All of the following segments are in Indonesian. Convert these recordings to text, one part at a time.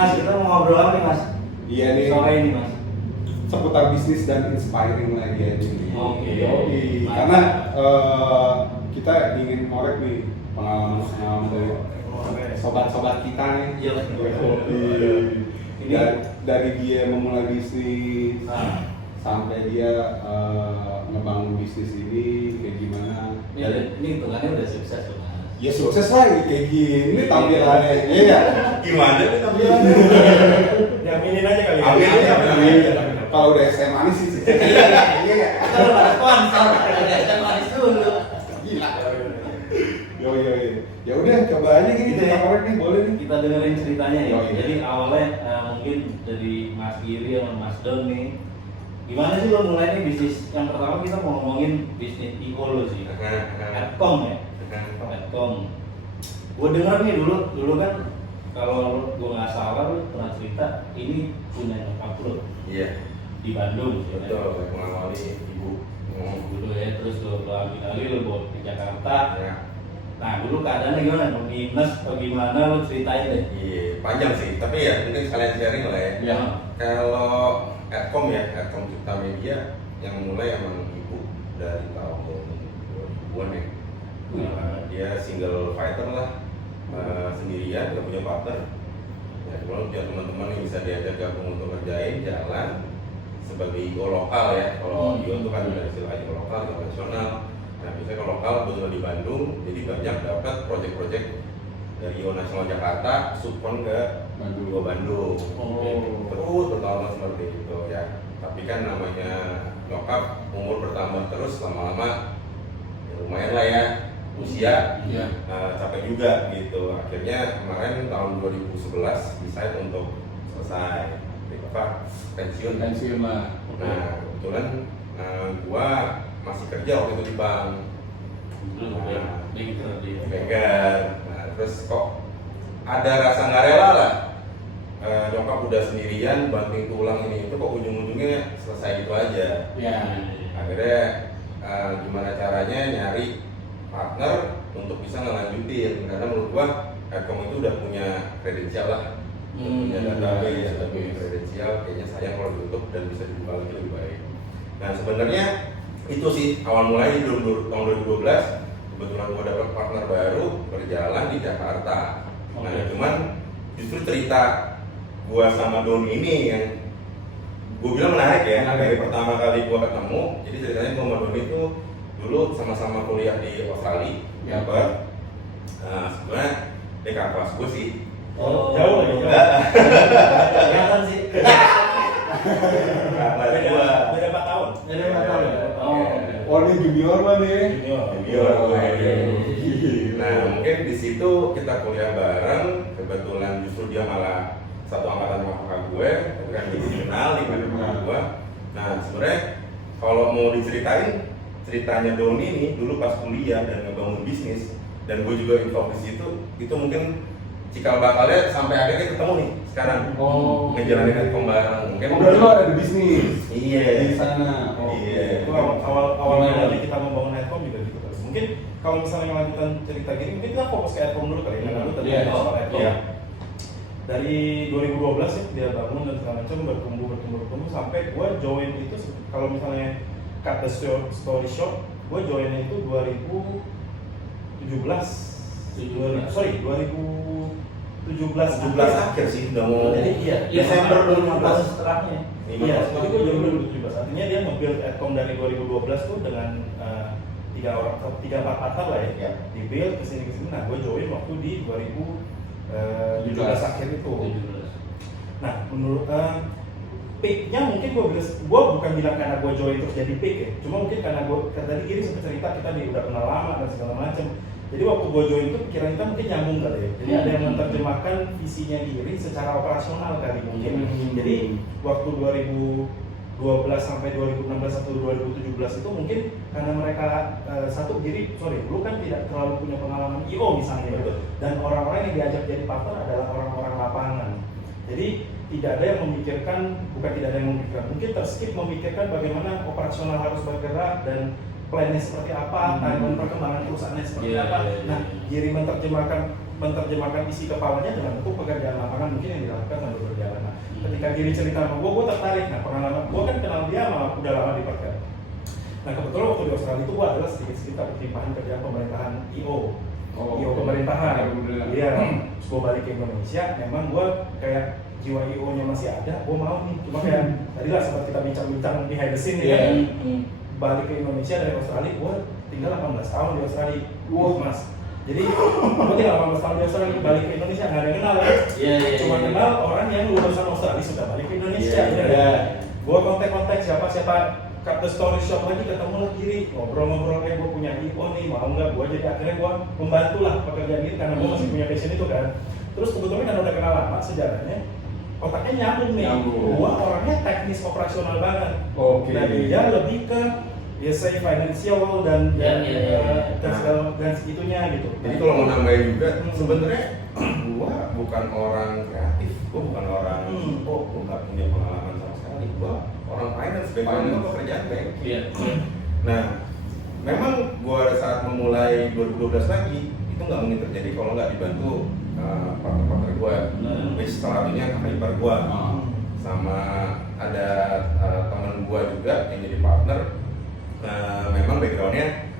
Mas, kita mau ngobrol apa nih Mas? Iya nih. Sore ini Mas. Seputar bisnis dan inspiring lagi aja nih. Oke. Karena kita ingin ngorek nih pengalaman dari sobat-sobat kita nih. Iya. Ini dari dia memulai bisnis sampai dia ngebangun bisnis ini kayak gimana? Ya, ini hitungannya udah sukses tuh Mas. Ya sukses lah kayak gini tampilannya. Iya. Gimana nih tampilannya? Diaminin aja kali. Amin. Kalau udah SMA nih sih. Iya. Kita udah pada sponsor, udah ada manis dulu. Gila. Yo. Ya udah coba aja gini Gitu ya. kita korek nih, boleh nih. Kita dengerin ceritanya ya. Oh, iya. Jadi awalnya mungkin dari Mas Giri sama Mas Don nih. Gimana sih lo mulai nih bisnis? Yang pertama kita mau ngomongin bisnis IO lo sih. Adcom ya. Adcom. Gue denger nih dulu kan kalau gue nggak salah lo pernah cerita ini punya nyokap lo Iya, di Bandung sih. betul. Mengawali ibu. Dulu ya, terus lo ambil lo bawa ke Jakarta. Ya. Nah dulu keadaannya gimana? Mau minus atau gimana lo ceritain deh. Iya, panjang sih. Tapi ya mungkin sekalian sharing lah ya. Ya. Kalau Adcom Cipta Media yang mulai emang ibu dari tahun 2000-an ya. Dia single fighter lah, sendirian, gak punya partner. Ya, kalau punya teman-teman yang bisa diajak gabung untuk kerjain jalan sebagai IO lokal ya. Kalau IO itu kan ada istilah IO lokal, IO nasional. Nah, biasanya kalau lokal betul di Bandung, jadi banyak dapat proyek-proyek dari IO nasional Jakarta, subkon ke Bandung. Terus bertahun seperti itu ya. Tapi kan namanya nyokap umur bertambah terus lama-lama ya lumayan lah ya usia capek juga gitu. Akhirnya kemarin tahun 2011 decide untuk selesai pensiun lah. Nah kebetulan gua masih kerja waktu itu di bank banker. Nah terus kok ada rasa nggak rela lah, nyokap udah sendirian banting tulang ini itu kok ujung-ujungnya selesai gitu aja. Akhirnya gimana caranya nyari partner untuk bisa ngelanjutin, karena menurut gua Adcom itu udah punya kredensial lah, punya database, udah punya kredensial, kayaknya sayang kalau ditutup dan bisa dibuka lagi lebih baik. Nah sebenarnya itu sih awal mulai di tahun 2012 kebetulan gua dapat partner baru berjalan di Jakarta. Nah cuman justru cerita gua sama Doni ini yang gua bilang menarik ya. Dari pertama kali gua ketemu, jadi ceritanya gua sama Doni itu dulu sama-sama kuliah di Australia. Nah sebenarnya dia kakak kelas gua sih. Jauh lagi. Kelihatan sih. Kakak kelas gua. Beda 4 tahun. Jadi nggak tahu ya. Oh ini junior lah nih. Junior gue. Nah mungkin di situ kita kuliah bareng. Kebetulan justru dia malah satu angkatan sama kakak gue, tapi kan jadi kenal di kakak gue. Nah sebenarnya kalau mau diceritain ceritanya Doni nih dulu pas kuliah dan ngebangun bisnis, dan gue juga involved di situ, itu mungkin cikal bakalnya sampai akhirnya ketemu nih sekarang. Ngejalanin Adcom bareng. Mungkin Berarti lo ada di bisnis. Iya Di sana. Iya. Itu awalnya kita membangun Adcom juga gitu kan. Mungkin kalau misalnya lanjutan cerita gini, mungkin kita fokus ke Adcom dulu kali ya. Karena lu tadi soal Adcom. Iya. Dari 2012 ya dia bangun dan segala macam bertumbuh sampai gue join itu kalau misalnya cut the story short, gue joinnya itu 2017 akhir sih udah mau. Jadi iya, Desember 2015 setelahnya. Iya, jadi gue join 2017. Artinya dia nge-build Adcom dari 2012 tuh dengan 3-4 partner lah ya. Di build kesini. Nah, gue join waktu di 2017 akhir itu. Nah, menurut peaknya mungkin gue bukan bilang karena gue join terus jadi peak ya. Cuma mungkin karena tadi Giri sempat cerita kita udah kenal lama dan segala macam. Jadi waktu gue join itu pikiran kita mungkin nyambung kali ya. Jadi ada yang menerjemahkan visinya Giri secara operasional kali mungkin. Jadi waktu 2012 sampai 2016 atau 2017 itu mungkin karena mereka dulu kan tidak terlalu punya pengalaman IO misalnya gitu. Dan orang-orang yang diajak jadi partner adalah orang-orang lapangan. Jadi tidak ada yang memikirkan, mungkin terskip memikirkan bagaimana operasional harus bergerak dan plannya seperti apa, timeline perkembangan perusahaannya seperti apa. Nah, Giri menerjemahkan menerjemahkan isi kepalanya dalam bentuk pekerjaan lapangan mungkin yang dilakukan sambil berjalan. Nah, ketika Giri cerita sama gue tertarik. Nah, pengalaman gue kan kenal dia malah udah lama di Perker. Nah, kebetulan waktu di Australia itu gue adalah sedikit-sedikit pertimpahan kerjaan pemerintahan IO pemerintahan. Iya, terus gue balik ke Indonesia, memang gue kayak jiwa IO-nya masih ada, gue mau nih. Cuma kayak tadi lah sempat kita bincang-bincang behind the scene ya. Balik ke Indonesia dari Australia, gue tinggal 18 tahun di Australia. Mas. Jadi gue tinggal 18 tahun di Australia, balik ke Indonesia nggak ada yang kenal ya. Cuma kenal orang yang lulusan Australia sudah balik ke Indonesia. Gue kontak-kontak siapa cut the story short lagi, ketemu lah Giri, ngobrol-ngobrol kayak gue punya IO nih, mau nggak gue, jadi akhirnya gue membantu lah pekerjaan ini karena gue masih punya passion itu kan. Terus kebetulan kan udah kenal lama sejarahnya, otaknya nyambung nih. Gue orangnya teknis operasional banget, dan dia lebih ke say financial dan segitunya gitu. Jadi kalau mau nambahin juga, sebenarnya gue bukan orang kreatif, gue bukan orang gue nggak punya pengalaman sama sekali, gue orang finance, background gue pekerjaan banking. Nah, memang gue saat memulai 2012 lagi itu nggak mungkin terjadi kalau nggak dibantu partner-partner gue, which salah satunya kakak ipar gue, sama ada teman gue juga yang jadi partner. Memang backgroundnya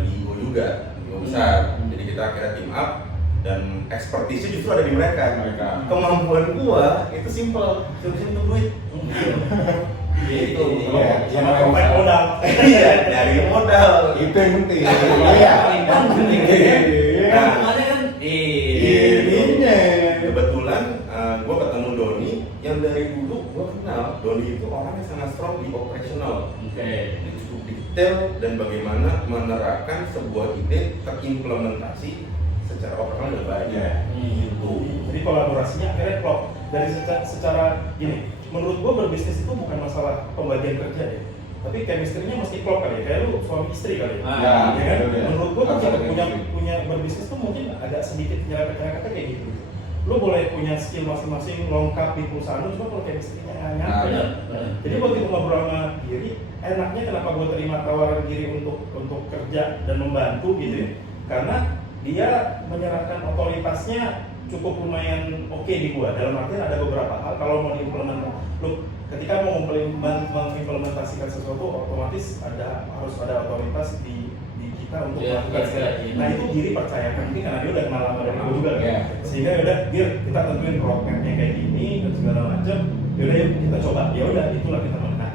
di IO juga, IO besar. Jadi kita akhirnya team up dan ekspertisnya justru ada di mereka. Kemampuan gua itu simple, solusi untuk duit. Gitu. Sama pemain modal. Iya, dari modal. Itu yang penting. Iya. Nah, Makanya kan Ininya. kebetulan gua ketemu Doni yang dari dulu gua kenal. Doni itu orangnya sangat strong di operasional. Dia cukup detail dan bagaimana menerapkan sebuah ide terimplementasi secara operasional dengan baik. Gitu. Jadi kolaborasinya akhirnya klop. Dari secara gini, menurut gua berbisnis itu bukan masalah pembagian kerja deh, tapi chemistry-nya mesti klop kali ya, kayak lu suami istri kali ya. Ya kan? Menurut gua ketika punya berbisnis tuh mungkin agak sedikit nyerempet-nyerempetnya kayak gitu. Lu boleh punya skill masing-masing lengkap di perusahaan lu, cuma kalau chemistry-nya nggak nyampe. Jadi waktu itu ngobrol sama Giri, enaknya kenapa gua terima tawaran Giri untuk kerja dan membantu gitu ya, karena dia menyerahkan otoritasnya cukup lumayan oke di gua. Dalam artian ada beberapa hal kalau mau diimplementasikan, lu ketika mau mengimplementasikan sesuatu otomatis harus ada otoritas di kita untuk melakukan segala. Nah itu Giri percayakan, mungkin karena dia udah kenal lama dari gua juga kan. Sehingga yaudah Gir, kita tentuin roadmap-nya kayak gini dan segala macam. Yaudah yuk kita coba. Ya udah itulah kita menang.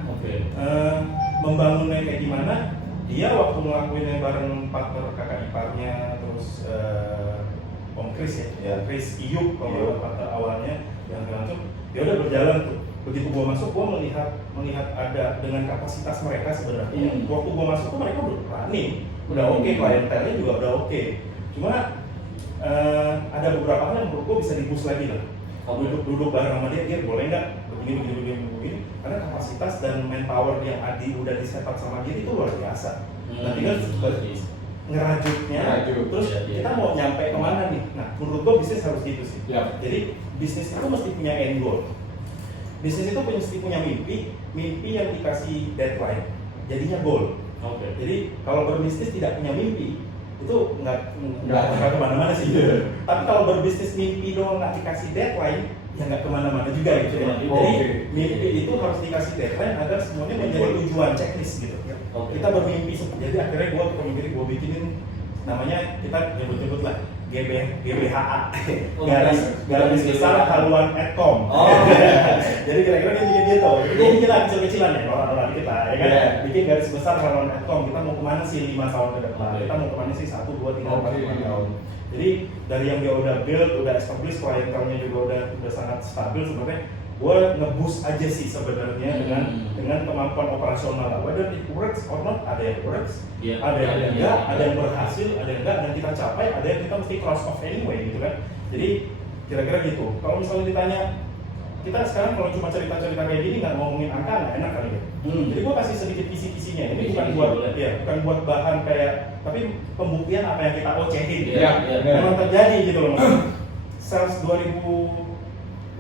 Membangunnya kayak gimana? Dia waktu ngelakuinnya bareng partner kakak iparnya, terus Om Chris ya, Chris Iyuk kalau partner awalnya yang langsung, ya udah berjalan tuh. Begitu gua masuk, gua melihat ada dengan kapasitas mereka sebenarnya. Waktu gua masuk tuh mereka udah running, udah oke, klientelnya juga udah oke. Cuma ada beberapa hal yang menurut gua bisa dibus lagi lah. Kalau duduk bareng sama dia boleh nggak begini, karena kapasitas dan manpower yang udah disetup sama dia itu luar biasa. Nah tinggal ngerajutnya, terus kita mau nyampe kemana nih? Nah menurut gua bisnis harus gitu sih. Jadi bisnis itu mesti punya end goal. Bisnis itu mesti punya mimpi yang dikasih deadline, jadinya goal. Jadi kalau berbisnis tidak punya mimpi, itu nggak kemana-mana sih. Tapi kalau berbisnis mimpi doang nggak dikasih deadline, ya nggak kemana-mana juga gitu ya. Jadi mimpi itu harus dikasih deadline agar semuanya menjadi tujuan checklist gitu. Kita bermimpi, jadi akhirnya gue bikinin namanya, kita nyebut-nyebut lah GBHA, garis besar haluan @com. Jadi kira-kira dia bikin gitu. Jadi kita kecil-kecilan ya orang-orang kita, ya kan? Bikin garis besar haluan @com. Kita mau kemana sih 5 tahun ke depan? Kita mau kemana sih 1, 2, 3, 4, 5 tahun? Jadi dari yang dia udah build, udah establish, klientelnya juga udah sangat stabil sebenarnya. Gue nge-boost aja sih sebenarnya dengan kemampuan operasional. Whether it works or not, ada yang works, ada yang enggak, ada yang berhasil, ada yang enggak, dan kita capai, ada yang kita mesti cross off anyway gitu kan. Jadi kira-kira gitu. Kalau misalnya ditanya, kita sekarang kalau cuma cerita-cerita kayak gini nggak ngomongin angka nggak enak kali ya. Jadi gue kasih sedikit kisi-kisinya. Ini bukan buat bahan kayak, tapi pembuktian apa yang kita ocehin. Memang terjadi gitu loh. Sales 2016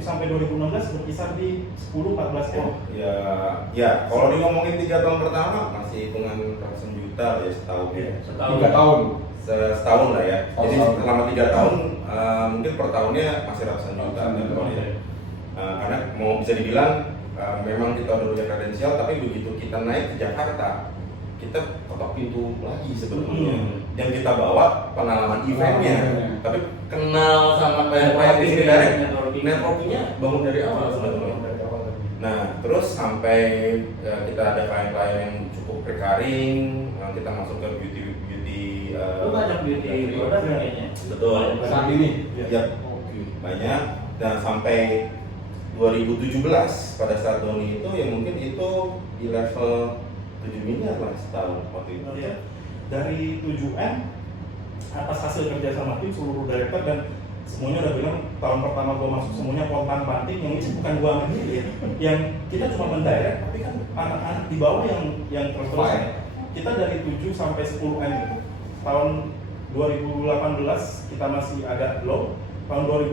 sampai 2016 berkisar di 10-14 M. Ya, kalau ngomongin 3 tahun pertama masih hitungan ratusan juta ya setahun. Setahun. 3 tahun. Setahun lah ya. Jadi Setahun. selama 3 tahun mungkin per tahunnya masih ratusan juta. Karena mau bisa dibilang memang kita udah punya kredensial, tapi begitu kita naik ke Jakarta, kita ketok pintu lagi sebetulnya. Yang kita bawa pengalaman eventnya, tapi kenal sama klien-klien di sini dari networkingnya bangun dari awal sebetulnya. Nah, terus sampai kita ada klien-klien yang cukup recurring, kita masuk ke beauty Lu banyak beauty produk kayaknya. betul. Saat ini. Ya, banyak. Dan sampai 2017 pada saat Doni itu ya mungkin itu di level 7 miliar lah setahun waktu itu. Dari 7M atas hasil kerja sama tim seluruh director dan semuanya udah bilang tahun pertama gua masuk semuanya kontan panting, yang ini bukan gua ambil ya. Yang kita cuma mendirect, tapi kan anak-anak di bawah yang terus-terusan. Kita dari 7 sampai 10M itu tahun 2018 kita masih agak low. Tahun 2018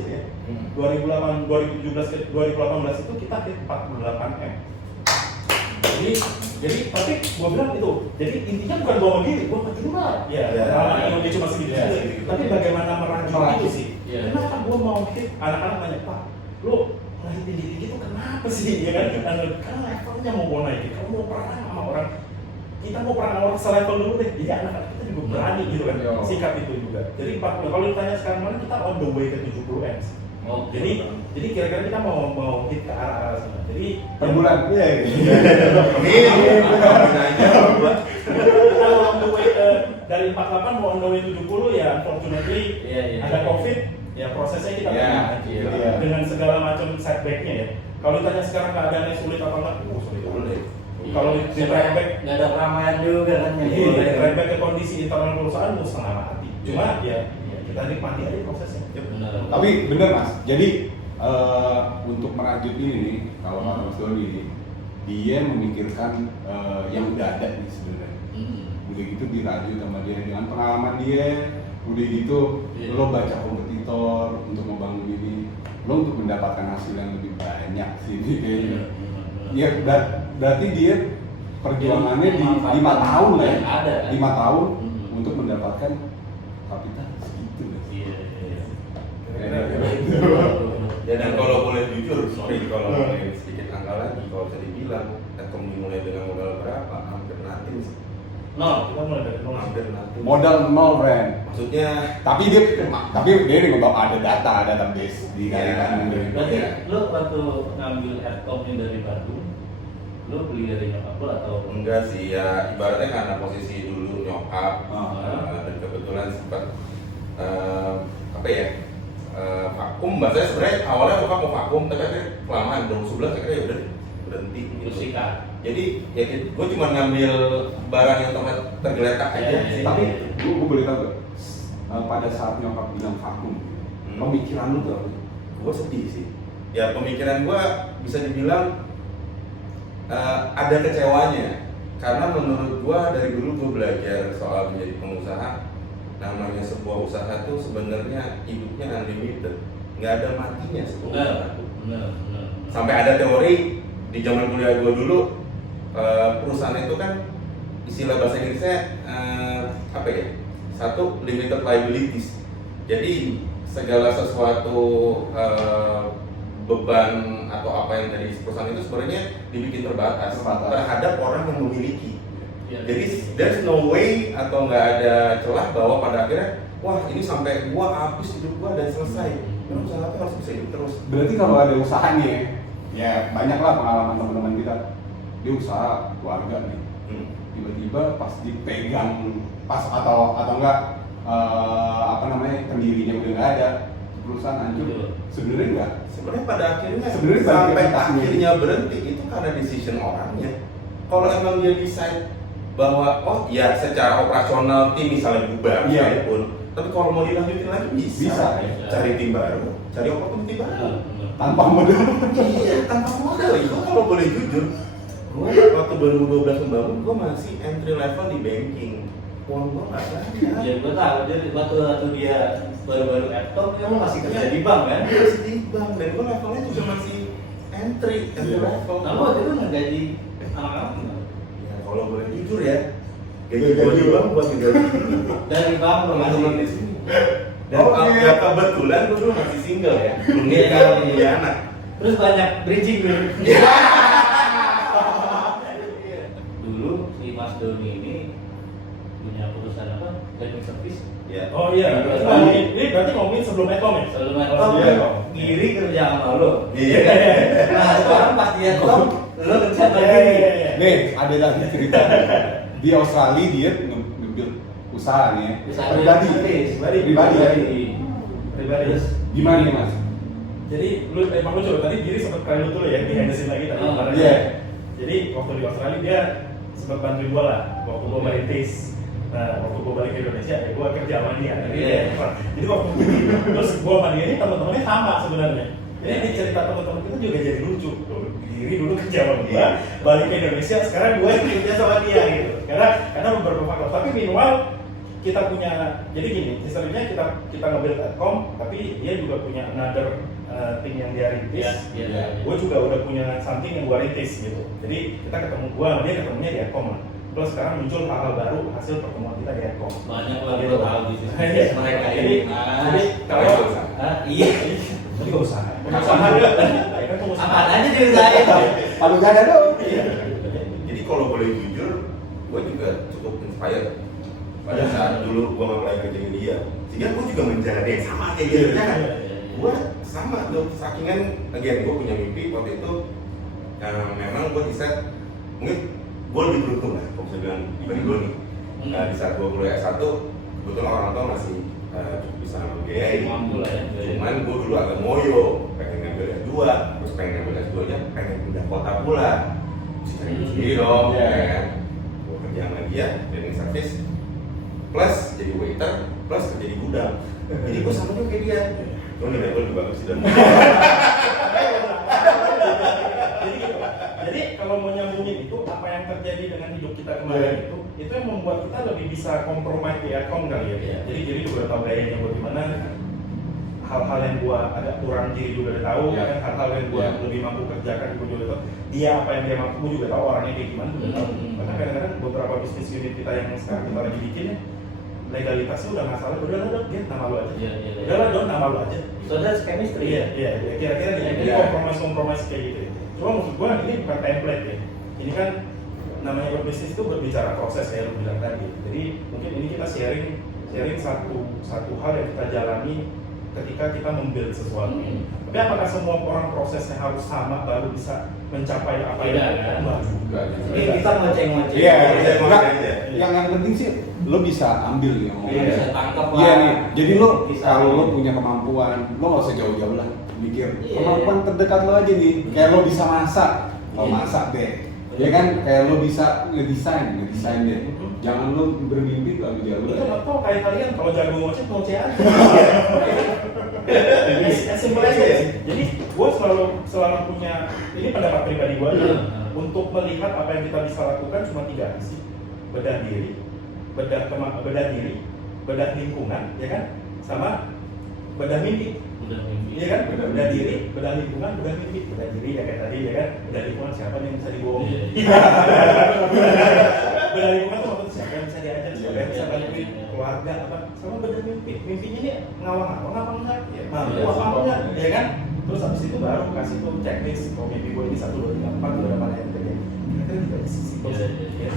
itu ya. 2017 ke 2018 itu kita hit 48M. Jadi tapi gua bilang itu. Jadi intinya bukan gua mandiri, gua kejual. Ya, pengalaman dia cuma segitu saja. Tapi bagaimana merangkul itu sih? Kenapa gua mau hit? Anak-anak nanya, "Pak, lu ngasih tinggi-tinggi itu kenapa sih?" Ya kan? Karena levelnya mau gua naikin. Kamu mau perang sama orang, kita mau perang sama orang selevel dulu deh. Jadi anak-anak kita juga berani gitu kan. Sikap itu juga. Jadi kalau ditanya sekarang mana, kita on the way ke 70M. Jadi kira-kira kita mau hit ke arah sana. Jadi Per bulan. Iya. kita mau on the way dari 48 mau on the way 70 ya, unfortunately ada COVID ya, prosesnya kita dengan segala macam setbacknya ya. Kalau ditanya sekarang keadaannya sulit apa enggak? Sulit. Kalau di trackback nggak ada keramaian juga kan yang boleh. Trackback ke kondisi internal perusahaan mau setengah mati. Cuma ya kita nikmati aja prosesnya. Tapi bener Mas, jadi untuk merajut ini nih, kalau kata Mas Doni ini, dia memikirkan yang udah ada nih sebenarnya. Udah gitu dirajut sama dia dengan pengalaman dia, udah gitu lo baca kompetitor untuk membangun ini, lo untuk mendapatkan hasil yang lebih banyak sih ini kayaknya. Ya berarti dia perjuangannya di 5 tahun lah ya, 5 tahun untuk mendapatkan kapital segitu. Dan kalau boleh jujur, kalau boleh sedikit angka lagi, kalau bisa dibilang, Telkom dimulai dengan modal berapa? Hampir nothing sih. Kita mulai dari nol. Hampir nothing. Modal nol brand. Maksudnya, Tapi dia nggak ada database di Kalimantan. Berarti lu waktu ngambil Adcom ini dari Bandung, lu beli dari nyokap lu atau enggak sih, ya ibaratnya karena posisi dulu nyokap, dan kebetulan sempat vakum. Bahasanya sebenarnya awalnya nyokap mau vakum, tapi akhirnya kelamaan 2011 akhirnya ya udah berhenti gitu. sikat? Jadi ya gue cuma ngambil barang yang tergeletak aja. Tapi gue boleh tahu gak? Pada saat nyokap bilang vakum, pemikiran lu tuh apa? Gue sedih sih. Ya pemikiran gue bisa dibilang ada kecewanya. Karena menurut gue dari dulu gue belajar soal menjadi pengusaha. Namanya sebuah usaha tuh sebenarnya hidupnya unlimited, nggak ada matinya sebuah usaha tuh. Sampai ada teori di zaman kuliah gue dulu, perusahaan itu kan istilah bahasa Inggrisnya satu limited liabilities. Jadi segala sesuatu beban atau apa yang dari perusahaan itu sebenarnya dibikin terbatas terhadap orang yang memiliki. Jadi there's no way atau nggak ada celah bahwa pada akhirnya wah ini sampai gua habis hidup gua dan selesai. Karena usaha itu harus bisa hidup terus. Berarti kalau ada usahanya, ya banyaklah pengalaman teman-teman kita. Dia usaha keluarga nih, tiba-tiba pas dipegang atau enggak pendirinya udah nggak ada, perusahaan hancur. Sebenarnya pada akhirnya sampai akhirnya berhenti itu karena decision orangnya. Kalau emang dia decide bahwa oh ya secara operasional tim misalnya bubar pun, tapi kalau mau dilanjutin lagi bisa. Cari tim baru, cari opportunity baru tanpa modal. Iya, tanpa modal itu kalau boleh jujur. Gue waktu 2012 membangun, gue masih entry level di banking. uang gua nggak banyak. Ya gue tahu dia waktu dia baru-baru laptop dia masih kerja di bank kan? Masih di bank dan gua levelnya juga masih entry level. Kamu waktu itu ngegaji anak-anak nggak? Ya kalau boleh jujur ya, gaji gua di bank buat ngegaji Dari bank lo masih di sini. Dan ya kebetulan gua dulu masih single ya, belum Iya, nikah, belum punya anak. terus banyak bridging dulu. Dulu si Mas Doni ini punya perusahaan apa? Cleaning service. Ya. Oh iya, ini berarti ngomongin sebelum Ekom ya? Sebelum Oh, Ekom, sebelum. Giri kerja sama lo. Iya. Nah sekarang pas dia Ekom, lo kerja sama Iya, Giri. iya, iya. Nih, ada lagi cerita. Di Australia dia ngambil usaha nih ya. Usaha Pribadi. pribadi. Pribadi. Terus Gimana nih Mas? Jadi emang lu coba tadi Giri sempat kredit dulu ya, behind the scene lagi tadi. Oh, kemarin. iya. Jadi waktu di Australia dia sempat bantuin gua lah, waktu gua merintis. Nah, waktu gua balik ke Indonesia ya gua kerja sama dia. Iya. Jadi waktu terus gua sama dia ini teman-temannya sama sebenarnya. Jadi ini cerita teman-teman kita juga jadi lucu. Giri dulu kerja sama gua, balik ke Indonesia, sekarang gua yang kerja sama dia gitu. Karena beberapa faktor. Tapi minimal kita punya, jadi gini, misalnya kita nge-build Adcom, tapi dia juga punya another thing yang dia rintis. Iya. Gue juga udah punya something yang gue rintis gitu. Jadi kita ketemu gue sama dia ketemunya di Adcom lah. Plus sekarang muncul hal-hal baru hasil pertemuan kita di Adcom. Banyak lah Gitu. lo tahu bisnis Iya. mereka Jadi- ini. jadi Kalau kalau itu usaha. Iya. Jadi gak usah. Pengusaha ya kan pengusaha. Apaan aja diusahain. Palu gada dong. Iya. Jadi kalau boleh jujur, gue juga cukup inspired pada saat dulu gue mulai kerjain dia. Sehingga gue juga menjalani yang sama kayak gitu ya kan. Gue sama tuh, sakingan again gue punya mimpi waktu itu memang gue bisa, mungkin gue lebih beruntung lah kalau bisa bilang dibanding gue nih. Di saat gue kuliah S1, kebetulan orang tua masih cukup bisa membiayai. Mampu lah ya. Cuman gue dulu agak ngoyo, pengen ngambil S2, terus pengen ngambil S2 nya pengen pindah kota pula. Mesti cari duit sendiri dong, Iya. ya kan? Gue kerja sama dia, cleaning service, plus jadi waiter, plus kerja di gudang. Jadi gue sama juga kayak dia. Cuma nilai gue lebih bagus sih dan Jadi gitu. Jadi kalau mau nyambungin itu apa yang terjadi dengan hidup kita kemarin itu yang membuat kita lebih bisa kompromi di Adcom kali ya. Iya. Jadi juga tahu gayanya gue gimana. Hal-hal yang gua agak kurang diri juga udah tahu, Iya. kan hal-hal yang gua Iya. lebih mampu kerjakan gua juga tahu. Dia apa yang dia mampu gua juga tahu orangnya kayak gimana juga tahu. Karena kadang-kadang beberapa bisnis unit kita yang sekarang kita lagi bikin ya, legalitasnya udah nggak salah, udah dia nama lu aja. Iya. Udahlah dong nama lu aja. So that's chemistry. Iya, kira-kira gitu. Jadi Iya. kompromis kayak gitu. Cuma maksud gua ini bukan template ya. Ini kan namanya berbisnis itu berbicara proses ya, lu bilang tadi. Jadi mungkin ini kita sharing satu hal yang kita jalani ketika kita membuild sesuatu. Tapi apakah semua orang prosesnya harus sama baru bisa mencapai apa yang Tidak, kita kan? mau? Ini kita ngoceng-ngoceng. Iya, Iya, enggak, iya. yang penting sih lo bisa ambil nih ngomong. Iya, bisa tangkap lah. Iya nih, jadi lo Bisa. kalau lo punya kemampuan, lo nggak usah jauh-jauh lah mikir Iya. kemampuan terdekat lo aja nih. Kayak lo bisa masak, lo Iya. masak deh. Ya kan, kayak lo bisa ngedesain deh. Jangan lo bermimpi terlalu jauh. Itu nggak tahu kayak kalian kalau jago ngoceh aja. Simpel aja ya. Jadi gue selalu punya ini pendapat pribadi gue aja. Untuk melihat apa yang kita bisa lakukan cuma 3 sih. Bedah diri, bedah lingkungan, ya kan? Sama bedah mimpi. Udah mimpi. Iya kan? Bedah Bedah mimpi. diri, bedah lingkungan, bedah mimpi. Bedah diri ya kayak tadi ya kan? Bedah lingkungan siapa nih yang bisa dibohongi? Iya. Bedah lingkungan tuh maksudnya siapa yang bisa diajak, siapa yang bisa bantuin keluarga apa? Sama bedah mimpi. Mimpinya ini ngawang-ngawang apa enggak? Mampu Iya, apa support. enggak? Ya kan? Terus habis itu baru kasih tuh checklist. Kalau mimpi gue ini 1, 2, 3, 4 udah mana yang terjadi? Kita juga di sisi Iya.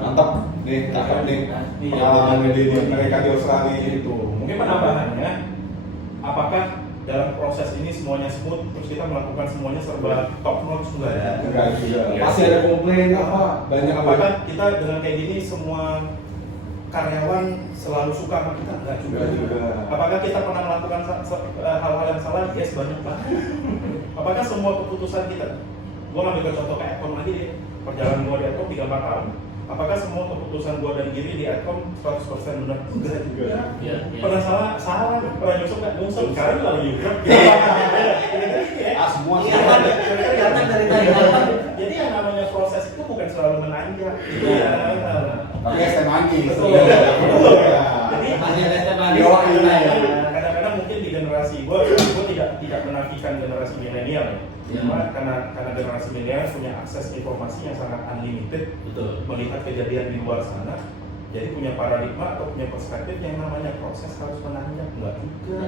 Mantap nih, cakep nih. Iya, Pengalaman bener. di mereka di Australia itu. Mungkin penambahannya, apakah dalam proses ini semuanya smooth, terus kita melakukan semuanya serba top notch enggak ya? Enggak juga. Pasti ada komplain apa? Banyak apa? Apakah kita dengan kayak gini semua karyawan selalu suka sama kita? Enggak juga. Enggak juga. Apakah kita pernah melakukan hal-hal yang salah? Yes, banyak banget. Apakah semua keputusan kita? Gua ngambil contoh kayak Adcom lagi deh. Perjalanan gua di Adcom 3-4 tahun. apakah semua keputusan gua dan Giri di Adcom 100% benar? Enggak juga. Iya. Pernah salah, pernah nyusun nggak? Nyusun, sekarang lagi juga. Semua Kelihatan dari tadi. Jadi yang namanya proses itu bukan selalu menanjak. Iya. tapi es teh manis. Betul. Iya. Jadi Masih ada step manis. kadang-kadang mungkin di generasi gue tidak menafikan generasi milenial ya. Cuma karena generasi milenial punya akses informasi yang sangat unlimited, Betul. melihat kejadian di luar sana, jadi punya paradigma atau punya perspektif yang namanya proses harus menanjak. Enggak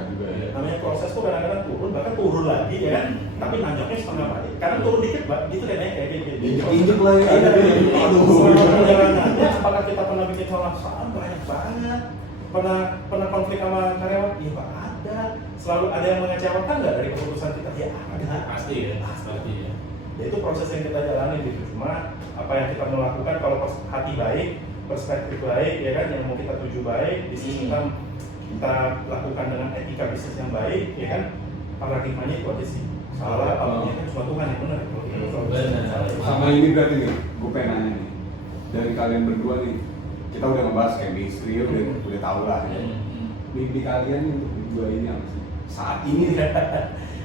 juga. ya. Namanya proses tuh kadang-kadang turun, bahkan turun lagi ya kan, tapi nanjaknya setengah balik. Kadang turun dikit, Pak, gitu kan ya, kayak gitu. Injek lah ya. Aduh. Selama perjalanannya, apakah kita pernah bikin salah? Banyak banget. Pernah konflik sama karyawan? Iya Pak, ada. Selalu ada yang mengecewakan nggak dari keputusan kita? Ya ada. Pasti ya. Pasti ya. Ya itu proses yang kita jalani gitu. Cuma apa yang kita mau lakukan kalau hati baik, perspektif baik, ya kan, yang mau kita tuju baik, bisnis kita lakukan dengan etika bisnis yang baik, ya kan, paradigmanya itu aja sih. Salah, apapun kan cuma Tuhan yang benar. Benar. Sama ini berarti nih, gue pengen nanya nih. Dari kalian berdua nih, kita udah ngebahas chemistry, udah tahu lah. Ya. Mimpi kalian nih untuk berdua ini apa sih? Saat ini nih.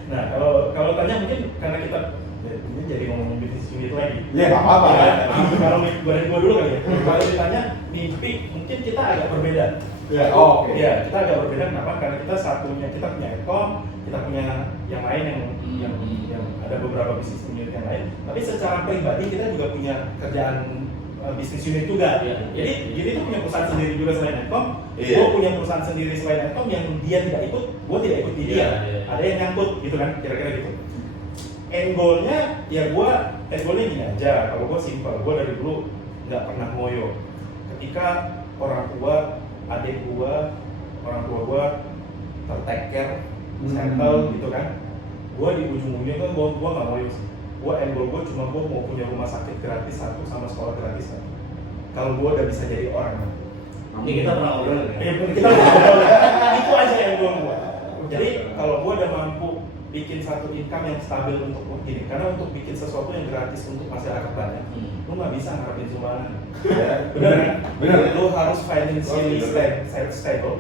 Nah, kalau tanya mungkin karena kita ini jadi ngomongin bisnis unit lagi. Ya, nggak apa-apa. Ya, kalau gua dulu kali ya. Kalau ditanya mimpi, mungkin kita agak berbeda. Ya, oke. Ya, kita agak berbeda kenapa? Karena kita punya Ecom, kita punya yang lain yang ada beberapa bisnis unit yang lain. Tapi secara pribadi kita juga punya kerjaan bisnis unit juga. Jadi Giri tuh punya perusahaan sendiri juga selain Ecom. Gue punya perusahaan sendiri selain Ecom yang dia tidak ikut, gue tidak ikut dia. Ada yang nyangkut gitu kan, kira-kira gitu. End goalnya, ya end goalnya gini aja. Kalau gue simpel, gue dari dulu nggak pernah ngoyo. Ketika orang tua, adik gue, orang tua gue ter-take care, settle gitu kan. Gue di ujung-ujungnya kan gue nggak ngoyo sih. Gue end goal gue cuma gue mau punya rumah sakit gratis satu sama sekolah gratis satu. Kalau gue udah bisa jadi orang. Ini kita pernah ngobrol ya. Kita pernah ngobrol. Itu aja end goal gue. Jadi kalau gue udah mampu bikin satu income yang stabil untuk gini, karena untuk bikin sesuatu yang gratis untuk masyarakat banyak, lu nggak bisa ngarepin sumbangan. Ya, benar kan? Benar. Lu harus financially stable,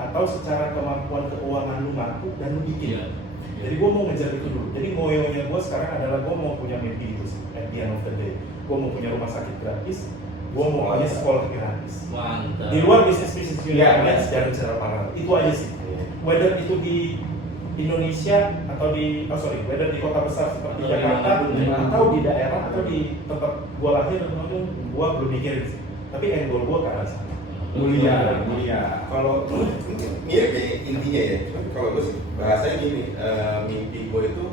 atau secara kemampuan keuangan lu mampu dan lu bikin. Jadi gue mau ngejar itu dulu. Jadi ngoyonya gue sekarang adalah gue mau punya mimpi itu sih. At the end of the day, gue mau punya rumah sakit gratis, gue mau punya sekolah gratis. Mantap. Di luar bisnis unit yang lain secara paralel. Itu aja sih. Whether itu di Indonesia atau whether di kota besar seperti Jakarta atau di daerah atau di tempat gua lahir atau gua belum mikirin sih. Tapi end goal gua ke arah sana. Mulia. Kalau mirip ya intinya ya, kalau gue sih bahasanya gini, mimpi gue itu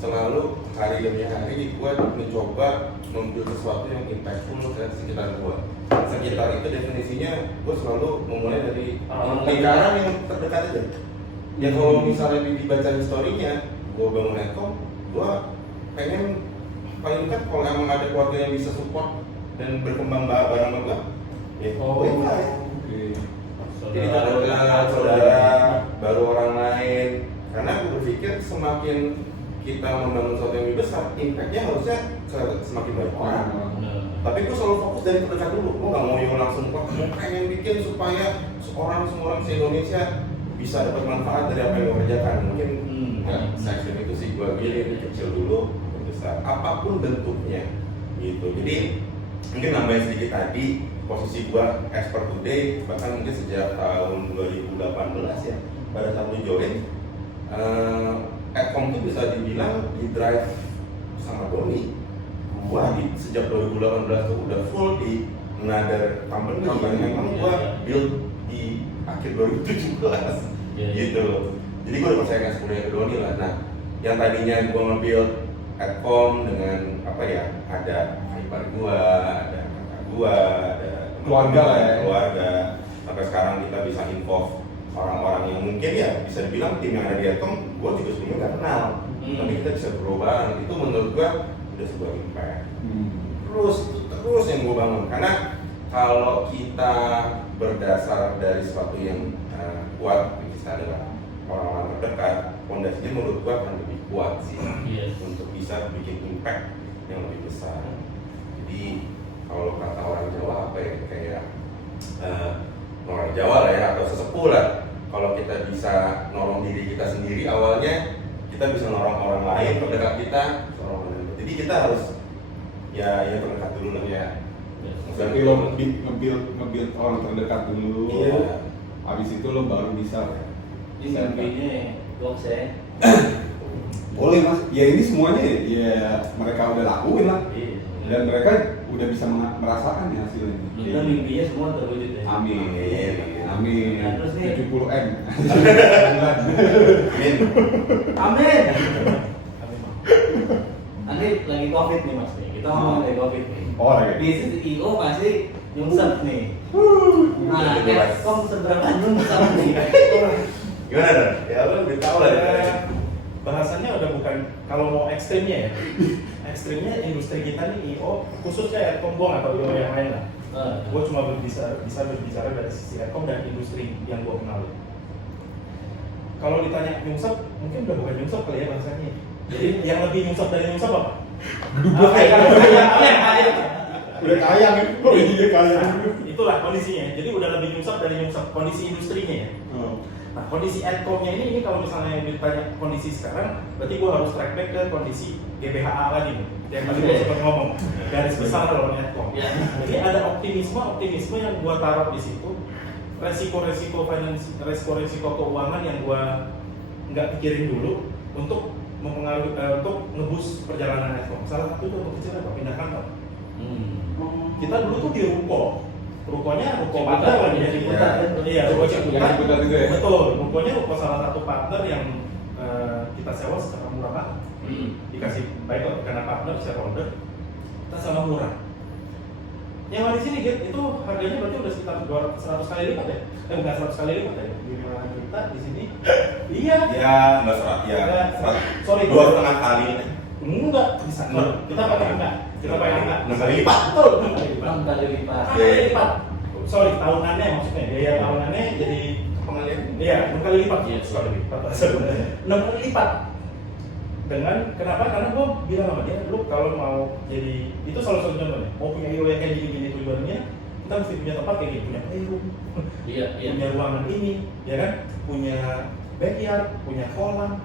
selalu hari demi hari gue mencoba membuat sesuatu yang impactful ke sekitar gue. Sekitar itu definisinya gue selalu memulai dari lingkaran yang terdekat aja. Ya kalau misalnya dibaca historinya, gue bangun Ecom, gue pengen paling dekat kalau emang ada keluarga yang bisa support dan berkembang bareng sama gue, ya jadi saudara, baru orang lain. Karena aku berpikir semakin kita membangun sesuatu yang lebih besar, impact-nya harusnya semakin banyak orang. Tapi gue selalu fokus dari terdekat dulu, gue gak mau yang langsung pengen bikin supaya semua orang se-Indonesia bisa dapat manfaat dari apa yang gue kerjakan. Mungkin nggak section itu sih, gue pilih kecil dulu, besar, apapun bentuknya gitu. Jadi mungkin nambahin sedikit tadi, posisi gue expert today, bahkan mungkin sejak tahun 2018 ya, pada saat gue join Ecom itu bisa dibilang di drive sama Doni. Gue sejak 2018 tuh udah full di another company yang memang gue build di akhir 2017 gitu loh. Jadi gue udah percaya sepenuhnya ke Doni lah. Nah, yang tadinya gue nge-build Ecom dengan apa ya, ada ipar gue, ada kakak gue, ada keluarga lah ya, keluarga, sampai sekarang kita bisa involve orang-orang yang mungkin ya bisa dibilang tim yang ada di Ecom gue juga sebelumnya gak kenal, tapi kita bisa berubah. Itu menurut gue udah sebuah impact. Terus yang gue bangun, karena kalau kita berdasar dari sesuatu yang kuat, kita adalah orang-orang terdekat, fondasinya menurut gue akan lebih kuat sih untuk bisa bikin impact yang lebih besar. Jadi kalau kata orang Jawa lah ya, atau sesepuh lah. Kalau kita bisa nolong diri kita sendiri awalnya, kita bisa nolong orang lain terdekat kita, orang lain. Jadi kita harus ya terdekat dulu lah ya. Berarti lo nge-build orang terdekat dulu. Iya. Habis itu lo baru bisa ya. Ini mimpinya box ya. Boleh mas. Ya ini semuanya ya mereka udah lakuin lah. Iya. Dan mereka udah bisa merasakan ya hasilnya. Kita mimpinya semua terwujud ya. Amin. Amin. Nah, terus nih. 70M. Amin. Amin. Nanti lagi covid nih mas nih. Kita ngomong lagi covid nih. Oh lagi. Di CEO pasti nyungsep nih. Nah, Netcom seberapa nyungsep nih? Gimana dong? Ya lo lebih tahu lah ya. Bahasannya udah bukan kalau mau ekstrimnya ya. Ekstrimnya industri kita nih IO, khususnya Aircom, gue nggak tahu IO yang lain lah. Gue cuma bisa berbicara dari sisi Aircom dan industri yang gue kenal. Kalau ditanya nyungsep, mungkin udah bukan nyungsep kali ya bahasanya. Jadi yang lebih nyungsep dari nyungsep apa? Udah kaya nih. Oh iya kaya. Itulah kondisinya. Jadi udah lebih nyungsep dari nyungsep kondisi industrinya ya. Nah, kondisi Aircom-nya ini kalau misalnya ditanya kondisi sekarang, berarti gue harus track back ke kondisi GBHA lagi nih. Yang tadi gue sempat ngomong, garis besar kalau Aircom. Jadi ada optimisme yang gue taruh di situ, resiko keuangan yang gue nggak pikirin dulu untuk mempengaruhi, untuk ngebus perjalanan Aircom. Salah satu itu untuk kecil apa? Pindah kantor. Kita dulu tuh di rukonya ruko partner lagi ya, iya ruko Ciputat juga ya. Betul, rukonya ruko salah satu partner yang kita sewa secara murah banget. Dikasih baik karena partner shareholder, kita sewa murah. Yang ada di sini itu harganya berarti udah sekitar 100 kali lipat ya? Bukan 100 kali lipat ya? 5 juta di sini. Iya. Ya nggak 100 ya. Sorry. 2,5 kali. Enggak bisa. Kita pakai enggak. Kita pakai enggak. 6 kali lipat. Betul. 6 kali lipat. Sorry, tahunannya maksudnya. Biaya tahunannya jadi Pengalian. Iya, 6 kali lipat. Iya, sekali lipat. 6 kali lipat. Dengan kenapa? Karena gue bilang sama dia, lu kalau mau jadi itu salah satu contohnya. Mau punya IO yang kayak gini tujuannya, kita mesti punya tempat kayak gini, punya playroom, punya ruangan ini, ya kan? Punya backyard, punya kolam.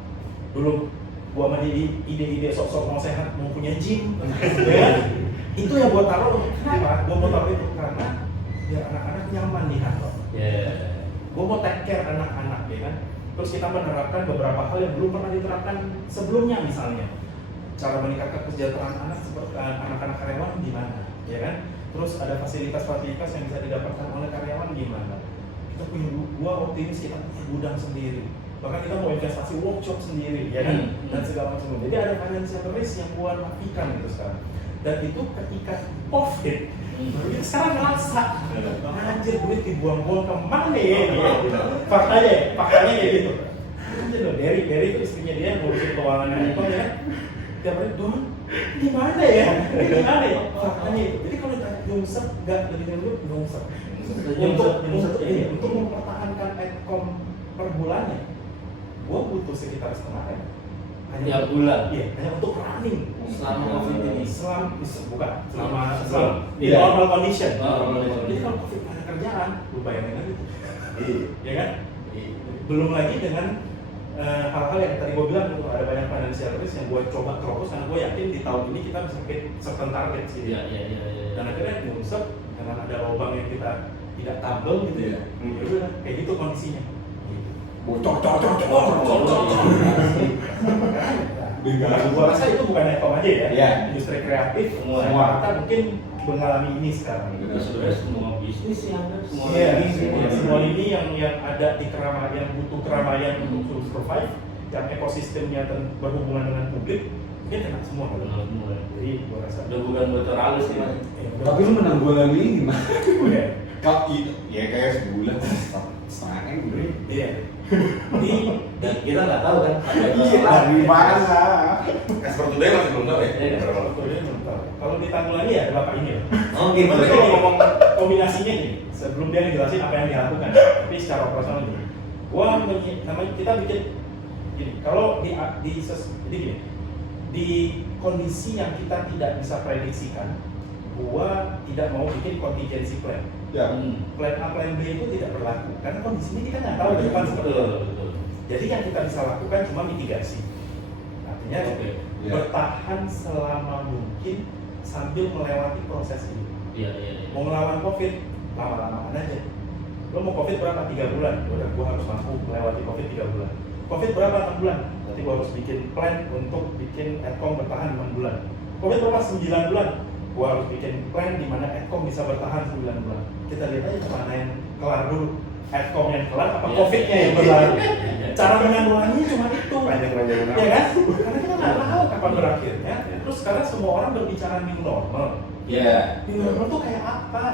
Dulu gua sama dia ide-ide sok-sok mau sehat, mau punya gym, ya kan? Itu yang gua taruh. Kenapa? Gua mau taruh itu karena biar anak-anak nyaman di kantor. Gua mau take care anak-anak, ya kan? Terus kita menerapkan beberapa hal yang belum pernah diterapkan sebelumnya, misalnya cara meningkatkan kesejahteraan anak seperti anak-anak karyawan gimana, ya kan? Terus ada fasilitas-fasilitas yang bisa didapatkan oleh karyawan gimana? Kita punya gua optimis kita punya gudang sendiri. Bahkan kita mau investasi workshop sendiri, ya kan? Dan segala macam. Jadi ada financial risk yang gua nafikan gitu sekarang. Dan itu ketika COVID, baru sekarang ngerasa, anjir duit dibuang-buang kemana ya? Faktanya kayak gitu. Anjir loh, Derry itu istrinya dia ngurusin keuangannya itu ya. Tiap hari Don, di mana ya? Gimana ya? Faktanya itu. Jadi kalau nyungsep nggak lebih dari dulu nyungsep. Untuk mempertahankan Aircom per bulannya, gua butuh sekitar setengah M. Hanya bulan. Iya, hanya untuk running Selama COVID ini. selama Iya. normal condition. Jadi Jadi kalau COVID ada kerjaan, lu bayangin aja tuh. Ya kan? Belum lagi dengan hal-hal yang tadi gue bilang tuh, ada banyak financial risk yang gue coba terobos karena gue yakin di tahun ini kita bisa hit certain target sih. Iya. Dan akhirnya nyungsep dengan ada lubang yang kita tidak tabel gitu ya. Udah kayak gitu kondisinya. Bocor. Gua rasa itu bukan Aircom aja ya. Iya. Industri kreatif Semua. Jakarta mungkin mengalami ini sekarang. Sebenarnya semua bisnis yang ada, semua Semua ini yang ada di keramaian, yang butuh keramaian untuk survive, yang ekosistemnya berhubungan dengan publik, mungkin kena semua. Jadi gua rasa udah bukan bocor halus sih mas. Tapi lu menang bulan ini gimana? Oke. Kalau ya kayak sebulan setengah M bro. Iya. Dan kita nggak tahu kan. Dari mana? Expert today masih belum tahu ya. Iya. Kalau ditanggulangi ya ada bapak ini ya. Oh gitu. Tapi kalau ngomong kombinasinya nih, sebelum dia ngejelasin apa yang dilakukan, tapi secara operasional gini, namanya kita bikin gini. Kalau jadi gini, di kondisi yang kita tidak bisa prediksikan, gua tidak mau bikin contingency plan. Ya. Plan A, plan B itu tidak berlaku karena kondisinya kita nggak tahu ke depan seperti apa. Jadi yang kita bisa lakukan cuma mitigasi. Artinya bertahan selama mungkin sambil melewati proses ini. Mau ngelawan COVID, lama-lamaan aja. Lo mau COVID berapa? 3 bulan. Udah, gua harus mampu melewati COVID 3 bulan. COVID berapa? 6 bulan. Berarti gua harus bikin plan untuk bikin Adcom bertahan 6 bulan. COVID berapa? 9 bulan. Gua harus bikin plan di mana Adcom bisa bertahan 9 bulan. Kita lihat aja mana yang kelar dulu. Adcom yang kelar apa COVID-nya yang berlalu. Cara menanggulanginya cuma itu. Panjang-panjang. Ya kan? Karena kita nggak tahu kapan berakhirnya. Terus sekarang semua orang berbicara new normal. New normal tuh kayak apa?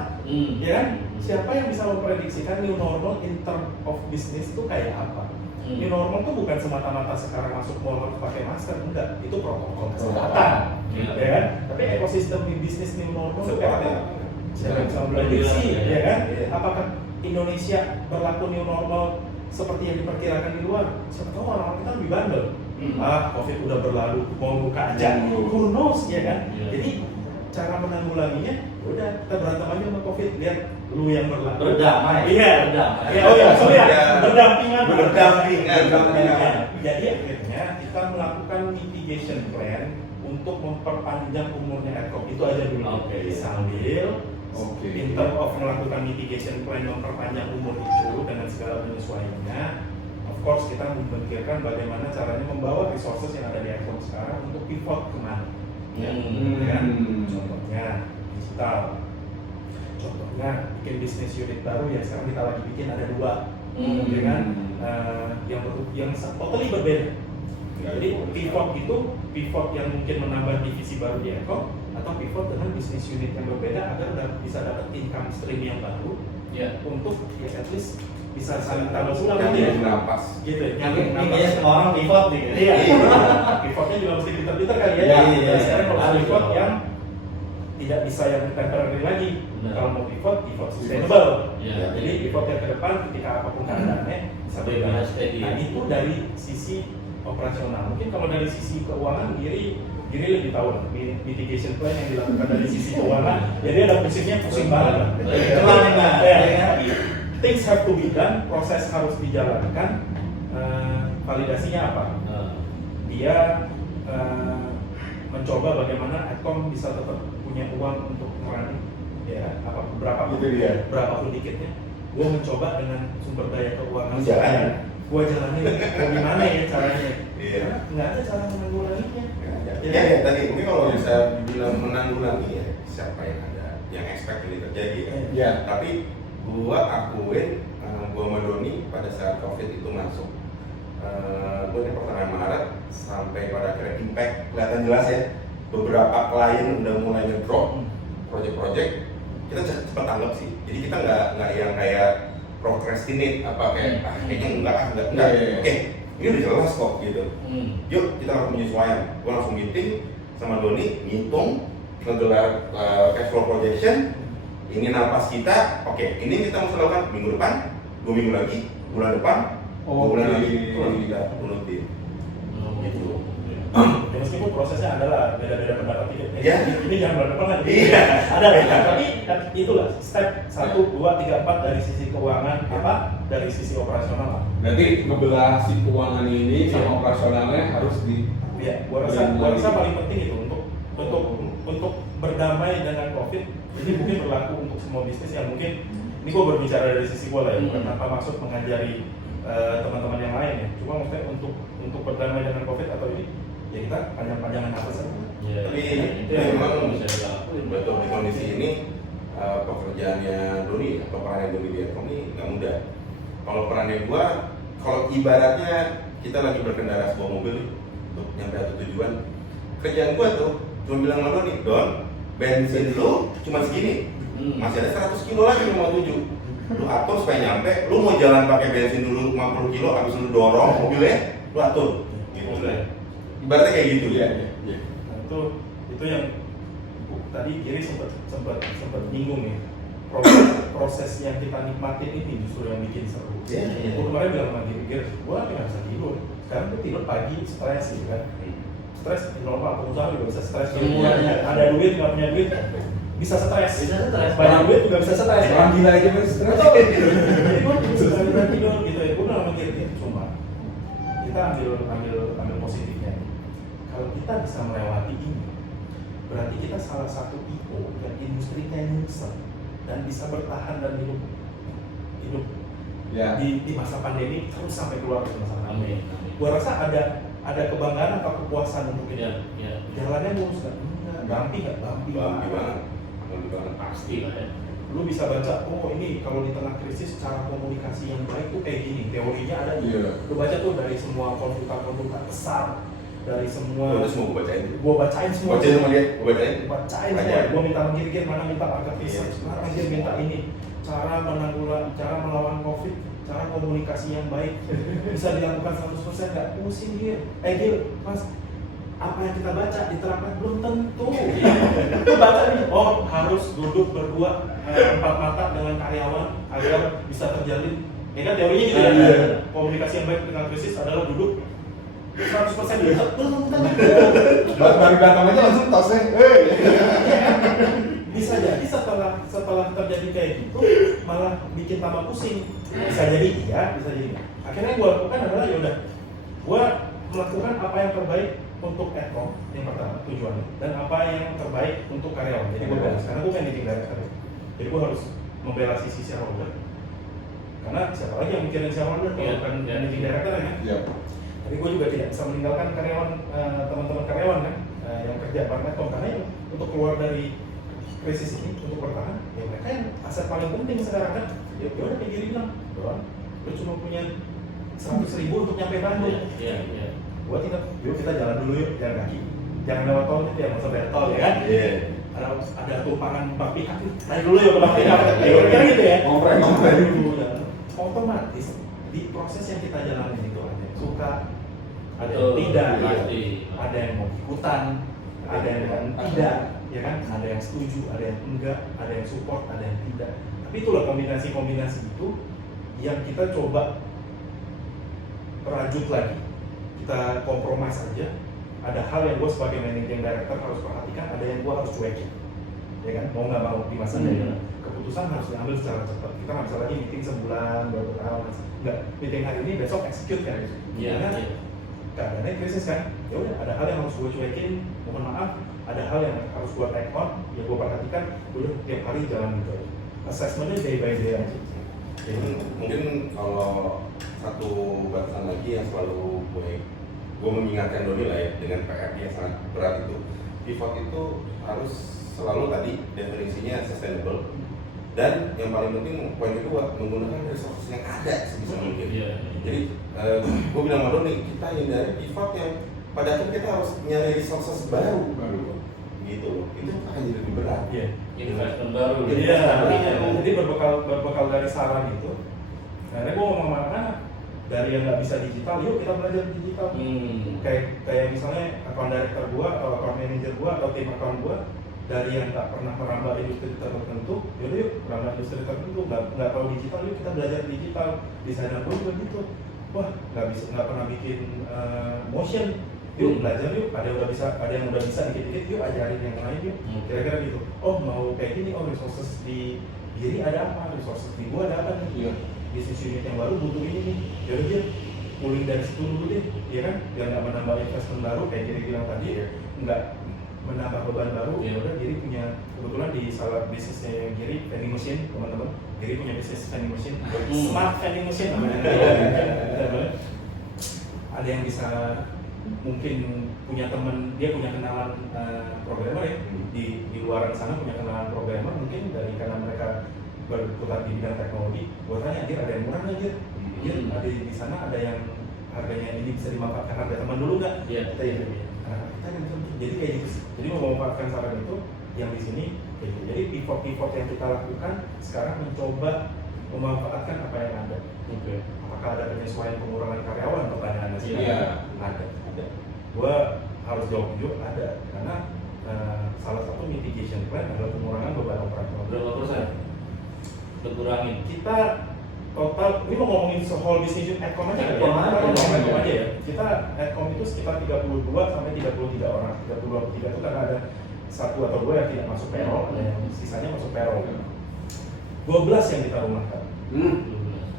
Ya kan? Siapa yang bisa memprediksikan new normal in term of business tuh kayak apa? New normal tuh bukan semata-mata sekarang masuk mall harus pakai masker, enggak. Itu protokol kesehatan. Ya kan? Tapi ekosistem di bisnis new normal tuh kayak apa? Siapa yang bisa memprediksi? Ya kan? Apakah Indonesia berlaku new normal seperti yang diperkirakan di luar? Siapa tahu orang-orang kita lebih bandel. COVID udah berlalu, mau buka aja. Who knows, ya kan? Jadi cara menanggulanginya, udah kita berantem aja sama COVID. Lihat lu yang berlaku. Berdamai. Iya. Berdamai. Ya, oh ya, sorry ya. Berdampingan. Berdampingan. Jadi akhirnya kita melakukan mitigation plan untuk memperpanjang umurnya Adcom. Itu aja dulu. Sambil pinter of melakukan mitigation plan memperpanjang umur itu dengan segala penyesuaiannya. Of course kita memikirkan bagaimana caranya membawa resources yang ada di Adcom sekarang untuk pivot kemana. Kan? Contohnya digital. Contohnya bikin bisnis unit baru yang sekarang kita lagi bikin ada 2 dengan yang totally berbeda. Jadi pivot yang mungkin menambah divisi baru di Adcom atau pivot dengan bisnis unit yang berbeda agar bisa dapat income stream yang baru untuk ya at least bisa saling tambah sulam Yang napas gitu. Intinya semua orang pivot gitu. Iya. Pivotnya juga mesti pintar-pintar kali ya. Iya. Sekarang kalau pivot yang tidak bisa yang temporary lagi. Kalau mau pivot sustainable. Jadi pivot yang ke depan ketika apapun keadaannya bisa berjalan. Nah itu dari sisi operasional. Mungkin kalau dari sisi keuangan Giri lebih tahu lah mitigation plan yang dilakukan dari sisi keuangan. Jadi ada pusing banget. Things have to be done, proses harus dijalankan. Validasinya apa? Dia mencoba bagaimana Adcom bisa tetap punya uang untuk merunning, ya berapapun dikitnya. Gue mencoba dengan sumber daya keuangan gue jalanin mau gimana ya caranya. Nggak ada cara menanggulanginya. Ya, tadi mungkin kalau bisa dibilang menanggulangi ya siapa yang ada yang expect ini terjadi kan. Tapi gua akuin gua sama Doni pada saat COVID itu masuk gua di pertengahan Maret sampai pada akhirnya impact kelihatan jelas ya. Beberapa klien udah mulai ngedrop project-project, kita cepat tanggap sih. Jadi kita nggak yang kayak procrastinate apa kayak kayaknya enggak. Oke, ini udah jelas kok gitu. Yuk kita lakukan penyesuaian. Gua langsung meeting sama Doni, ngitung, ngegelar cash flow projection. Ini napas kita, oke, ini kita mau lakukan minggu depan, 2 minggu lagi, bulan depan, 2 bulan lagi, itu langsung kita turutin. Gitu. Ya, meskipun prosesnya adalah beda-beda pendapat Iya. ini jangan bulan depan lagi. Iya. Ada beda, tapi itulah step 1, 2, 3, 4 dari sisi keuangan dari sisi operasional. Berarti ngebelah si keuangan ini sama operasionalnya harus di. Iya, gua rasa paling penting itu untuk berdamai dengan COVID. Ini mungkin berlaku untuk semua bisnis yang mungkin ini gue berbicara dari sisi gue lah ya, bukan tanpa maksud mengajari teman-teman yang lain ya. Cuma maksudnya untuk berdamai dengan COVID atau ini ya kita panjang-panjangan nafas aja. Tapi itu memang bisa dilakuin. Betul di kondisi ini pekerjaannya Doni atau perannya Doni di Adcom ini nggak mudah. Kalau perannya gue, kalau ibaratnya kita lagi berkendara sebuah mobil untuk nyampe satu tujuan, kerjaan gue tuh cuma bilang sama Doni, Don, bensin lu cuma segini, masih ada 100 kilo lagi lu mau tuju. Lu atur supaya nyampe, lu mau jalan pakai bensin dulu 50 kilo, habis lu dorong mobilnya, lu atur. Gitu lah. Ibaratnya kayak gitu ya. Nah, itu yang tadi Giri sempat bingung nih. Proses yang kita nikmatin ini justru yang bikin seru. Gue kemarin bilang sama Giri, gue nggak bisa tidur. Sekarang tuh tidur pagi stres gitu kan. Stres normal, pengusaha juga bisa stres. Ada duit, nggak punya duit. bisa stres. Banyak duit juga bisa stres. Orang gila aja masih stres. Jadi gue bisa tidur gitu ya. Gue udah mikir cuma kita ambil positifnya. Kalau kita bisa melewati ini, berarti kita salah satu IO dan industrinya nyungsep dan bisa bertahan dan hidup Ya. di masa pandemi terus sampai keluar dari masa pandemi. Amin. Gua rasa ada kebanggaan atau kepuasan untuk itu. Ya. Jalannya mulus nggak? Bumpy banget. Pasti lah ya. Lu bisa baca, oh ini kalau di tengah krisis cara komunikasi yang baik tuh kayak gini. Teorinya ada. Iya. Lu baca tuh dari semua konsultan besar, dari semua. Udah semua gue bacain. Gua bacain semua. Bacain sama dia, gue bacain. Bacain semua. Gua minta menggigit, mana minta market research, mana dia minta ini. Cara melawan COVID, cara komunikasi yang baik bisa dilakukan 100% nggak pusing dia. Mas, apa yang kita baca diterapkan belum tentu. Kita baca nih, oh harus duduk berdua empat mata dengan karyawan agar bisa terjalin. Ya kan teorinya gitu ya. Komunikasi yang baik dengan krisis adalah duduk 100% dia belum tentu. Baru datang aja langsung tasnya. Bisa jadi setelah terjadi kayak gitu malah bikin tambah pusing. Bisa jadi iya, bisa jadi. Akhirnya gue lakukan adalah yaudah, gue melakukan apa yang terbaik untuk Eko yang pertama tujuannya dan apa yang terbaik untuk karyawan. Jadi gue balance karena gue managing director. Jadi gue harus membela sisi shareholder. Karena siapa lagi yang mikirin shareholder kalau bukan managing director ya. Iya. Tapi gue juga tidak bisa meninggalkan karyawan, teman-teman karyawan kan yang kerja bareng Eko karena ya, untuk keluar dari krisis ini untuk bertahan, ya mereka yang aset paling penting sekarang kan. Ya udah kayak gini bilang, doang, lu cuma punya 100.000 untuk nyampe Bandung. Iya. Gua tinggal, yuk kita jalan dulu yuk, jalan kaki. Jangan lewat tol gitu ya, masuk bayar tol ya kan? Iya. Ada tumpangan bak pickup, naik dulu yuk ke bak pickup. Kira-kira gitu ya. Ngompreng dulu. Otomatis di proses yang kita jalanin itu ada yang suka, ada yang tidak, pasti. ada yang mau ikutan, ada yang tidak, ya kan? Ada yang setuju, ada yang enggak, ada yang support, ada yang tidak. Tapi itulah kombinasi-kombinasi itu yang kita coba rajut lagi, kita kompromis aja. Ada hal yang gue sebagai managing director harus perhatikan, ada yang gue harus cuekin, ya kan? Mau nggak mau di masa ini keputusan harus diambil secara cepat. Kita nggak bisa lagi meeting sebulan, baru tahun, nggak. Meeting hari ini, besok execute kan? Iya. Keadaannya krisis kan? Ya udah, ada hal yang harus gue cuekin, mohon maaf. Ada hal yang harus gue take on, ya gue perhatikan, udah tiap hari jalan gitu aja. Assessmentnya day by day aja. Jadi Mungkin kalau satu batasan lagi yang selalu gue mengingatkan Doni lah ya, dengan PR yang sangat berat itu, pivot itu harus selalu tadi definisinya sustainable, dan yang paling penting poin kedua, menggunakan resources yang ada sebisa mungkin. Jadi gue bilang sama Doni, kita hindari pivot yang pada akhirnya kita harus nyari resources baru gitu loh. Itu akan jadi lebih berat. Investment baru. Jadi berbekal dari saran itu, karena gue ngomong sama anak dari yang nggak bisa digital, yuk kita belajar digital. Kayak misalnya account director gue atau account manager gue atau tim account gue dari yang nggak pernah merambah industri tertentu, yaudah yuk merambah industri tertentu, nggak tahu digital, yuk kita belajar digital. Desainer gue juga gitu, wah nggak pernah bikin motion, yuk belajar yuk, ada yang udah bisa dikit-dikit, yuk ajarin yang lain yuk, kira-kira gitu. Oh mau kayak gini, oh resources di diri ada apa, resources di gua ada apa nih, bisnis unit yang baru butuh ini nih, yaudah dia pulih dari situ dulu deh, ya kan, biar nggak menambah investment baru kayak Giri bilang tadi, nggak menambah beban baru. Ya udah, Giri punya, kebetulan di salah bisnisnya Giri, vending machine, teman-teman, Giri punya bisnis vending machine, smart vending machine namanya. Ada yang bisa mungkin punya temen, dia punya kenalan programmer ya, di luaran sana punya kenalan programmer, mungkin karena mereka berputar di bidang teknologi. Gue tanya, dia ada yang murah nggak dia? Dia ada di sana, ada yang harganya ini bisa dimanfaatkan harga teman dulu nggak? Kita ya, jadi kayak gitu. Jadi memanfaatkan saran itu yang di sini kayak gitu. Jadi pivot yang kita lakukan sekarang mencoba memanfaatkan apa yang ada. Apakah ada penyesuaian pengurangan karyawan untuk keadaan sekarang? Ada. Gua harus jawab jujur, ada. Karena salah satu mitigation plan adalah pengurangan beban operasional. Berapa persen? Kurangin. Kita total, ini mau ngomongin soal bisnis Ecom aja, Ecom aja ya. Kita Ecom itu sekitar 32 sampai 33 orang. 33 itu karena ada 1 atau 2 yang tidak masuk payroll, ada yang sisanya masuk payroll. 12 yang kita rumahkan.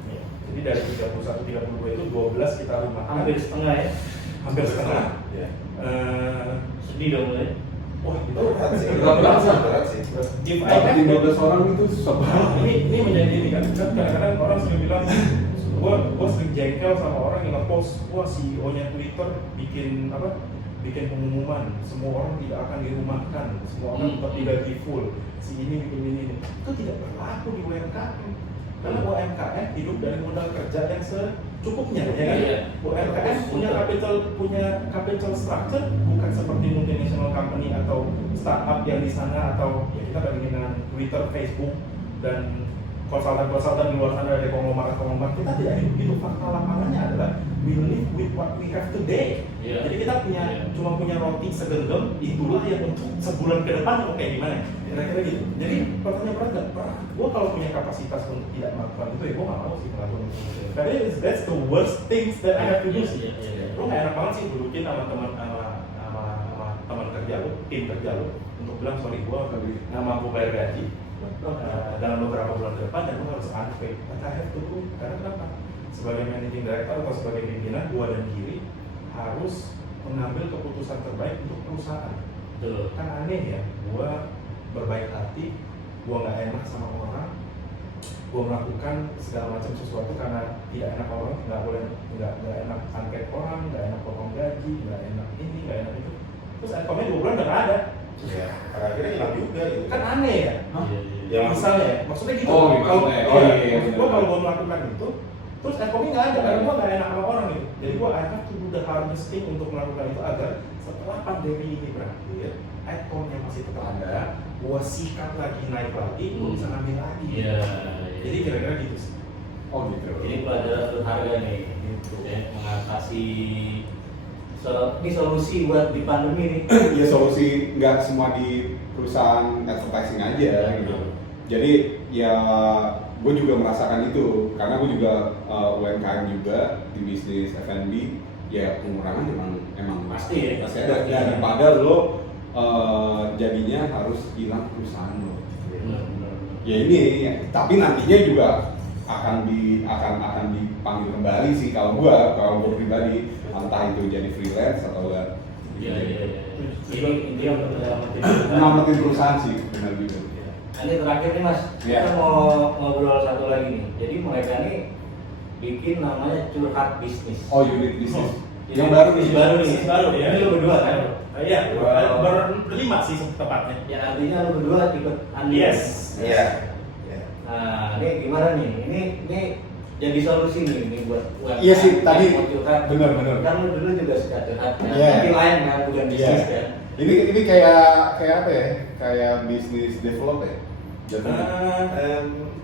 Ya. Jadi dari 31-32 itu 12 kita rumahkan. Hampir setengah ya. Hampir setengah. Ya. Sedih dong mulai. Wah, itu Berat sih. berat sih. If I Dapat have 15 orang itu susah banget. ini menjadi ini kan kadang-kadang orang sering bilang gua sering jengkel sama orang yang nge-post wah CEO-nya Twitter bikin pengumuman semua orang tidak akan dirumahkan, semua orang tetap digaji full, si ini bikin ini. Itu tidak berlaku di UMKM karena UMKM hidup dari modal kerja yang secukupnya ya kan. Iya. UMKM punya capital structure bukan seperti multinational company atau startup yang di sana atau ya kita bandingin dengan Twitter, Facebook dan konsultan-konsultan di luar sana dari konglomerat kita tidak hidup gitu. Fakta lapangannya adalah we live with what we have today. Yeah. Jadi kita cuma punya roti segenggam, itulah yang untuk sebulan ke depan oke gimana? Kira-kira gitu. Jadi pertanyaan berat nggak pernah. Gua kalau punya kapasitas untuk tidak melakukan itu ya gua nggak mau sih melakukan itu. Karena that's the worst things that I have to do sih. Lu nggak enak banget sih dudukin sama teman kerja lu, tim kerja lu untuk bilang sorry gua nggak mampu bayar gaji dalam beberapa bulan ke depan dan gue harus unpaid. But I have to do karena kenapa? Sebagai managing director atau sebagai pimpinan, gue dan Giri harus mengambil keputusan terbaik untuk perusahaan. Betul. Kan aneh ya, gue berbaik hati, gue nggak enak sama orang, gue melakukan segala macam sesuatu karena tidak enak orang, nggak enak unpaid orang, nggak enak potong gaji, nggak enak ini, nggak enak itu. Terus outcome-nya 2 bulan udah nggak ada. Ya, pada akhirnya hilang juga gitu. Kan aneh ya. Ya, Misalnya, maksudnya gitu. Oh, Kalau iya. maksud gua kalau gua melakukan itu, terus ekonomi nggak ada karena gua nggak enak sama orang gitu. Jadi gua I have to do the hardest thing untuk melakukan itu agar setelah pandemi ini berakhir, ekomnya masih tetap ada, gua sikat lagi naik lagi, gua bisa ngambil lagi. Iya. Jadi kira-kira gitu sih. Oh gitu. Ini pelajaran berharga nih, gitu ya, mengatasi ini solusi buat di pandemi nih. Ya solusi nggak semua di perusahaan advertising aja gitu. Jadi ya gue juga merasakan itu karena gue juga UMKM juga di bisnis F&B. Ya pengurangan emang Pasti ya. pasti ada daripada lo jadinya harus hilang perusahaan lo. Ya ini ya, tapi nantinya juga akan dipanggil kembali sih kalau gue pribadi, entah itu jadi freelance atau enggak. Iya. Ini untuk Ngamatin perusahaan sih, benar juga. Nah, ini terakhir nih Mas, Iya. kita mau ngobrol satu lagi nih. Jadi mereka nih bikin namanya curhat bisnis. Oh, unit bisnis. Ini Yang baru nih. bisnis baru nih. Bisnis baru ya. Ini lo berdua kan? Iya, berlima sih tepatnya. Ya artinya lo berdua ikut andil. Yes. Iya. Nah, ini gimana nih? Ini jadi solusi nih buat UMKM. Iya sih, tadi mau curhat. benar. Kan lo dulu juga suka curhat kan? Iya. Tapi lain kan, bukan bisnis kan? Ini kayak apa ya? Kayak bisnis develop ya. Jatuhnya.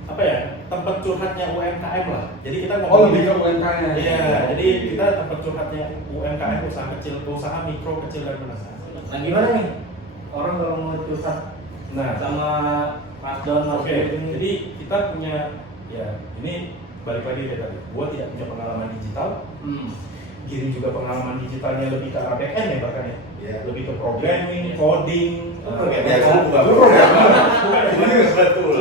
Apa ya? Tempat curhatnya UMKM lah. Jadi kita Oh, lebih ke UMKM. Iya, jadi kita tempat curhatnya UMKM, usaha kecil, usaha mikro, kecil dan menengah. Nah gimana nih? Orang kalau mau curhat Nah, sama Mas Don, Mas oke. Don ini. Jadi kita punya ya ini balik lagi kayak tadi. Gua tidak punya pengalaman digital. Giri juga pengalaman digitalnya lebih ke arah back end ya bahkan ya. Iya. Lebih ke programming, coding. Ya, gue bukan program. Betul.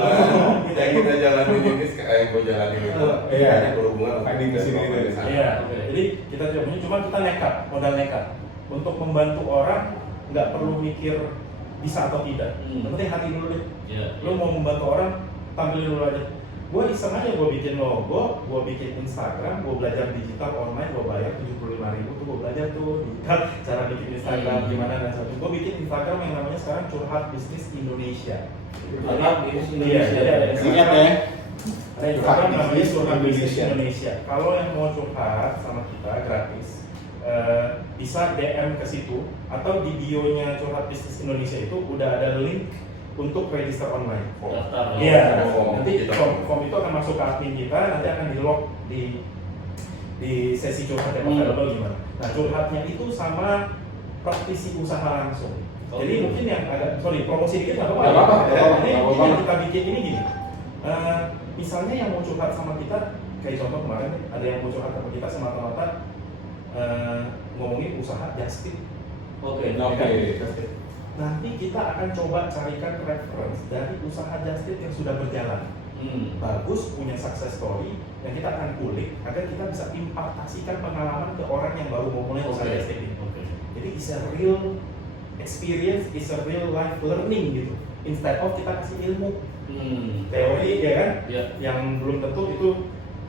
Yang kita jalanin ini kayak gue jalanin itu. Iya. Hanya berhubungan Tadi di sini dari sana. Iya. Jadi kita tidak punya, cuma kita nekat, modal nekat untuk membantu orang, nggak perlu mikir bisa atau tidak. Yang penting hati dulu deh. Iya. Lu mau membantu orang, tampilin dulu aja. Gue iseng aja, gue bikin logo, gue bikin Instagram, gue belajar digital online, gue bayar 75.000 tuh gue belajar tuh digital, cara bikin Instagram gimana dan sebagainya. Gue bikin Instagram yang namanya sekarang Curhat Bisnis Indonesia. Curhat Bisnis Indonesia. Iya, Ingat ya. Ada Instagram namanya Curhat Bisnis Indonesia. Kalau yang mau curhat sama kita gratis, bisa DM ke situ atau di bio-nya Curhat Bisnis Indonesia itu udah ada link untuk register online. Daftar. Iya, Form. nanti form itu akan masuk ke admin kita, nanti akan di-log di sesi curhat yang available gimana. Nah, curhatnya itu sama praktisi usaha langsung. Jadi mungkin yang agak, promosi dikit nggak apa-apa. Nggak apa-apa, Ini nggak mungkin apa-apa. yang kita bikin ini gini. Misalnya yang mau curhat sama kita, kayak contoh kemarin ada yang mau curhat sama kita semata-mata ngomongin usaha just tip. Oke. Oke. Just tip. nanti kita akan coba carikan reference dari usaha just tip yang sudah berjalan. Bagus, punya success story yang kita akan kulik agar kita bisa impartasikan pengalaman ke orang yang baru mau mulai usaha just tip ini. Jadi it's a real experience, it's a real life learning gitu. Instead of kita kasih ilmu teori ya kan, yang belum tentu itu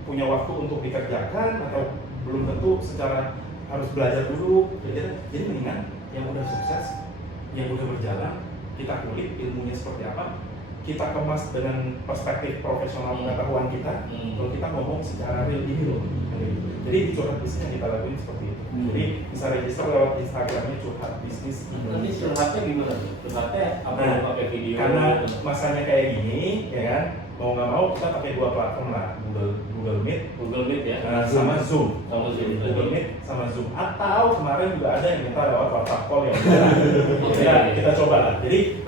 punya waktu untuk dikerjakan atau belum tentu secara harus belajar dulu. Jadi mendingan yang udah sukses, yang udah berjalan, kita kulik ilmunya seperti apa, kita kemas dengan perspektif profesional pengetahuan kita. Kalau kita ngomong secara real ini loh. Jadi di curhat bisnis yang kita lakuin seperti itu. Jadi bisa register lewat Instagramnya curhat bisnis. Nanti curhatnya gimana? Curhatnya apa? Pakai video? Karena masanya kayak gini, ya kan? Mau nggak mau kita pakai dua platform lah, Google Meet ya, sama Zoom. Google Meet sama Zoom. Atau kemarin juga ada yang minta lewat WhatsApp call ya. Kita coba lah. Jadi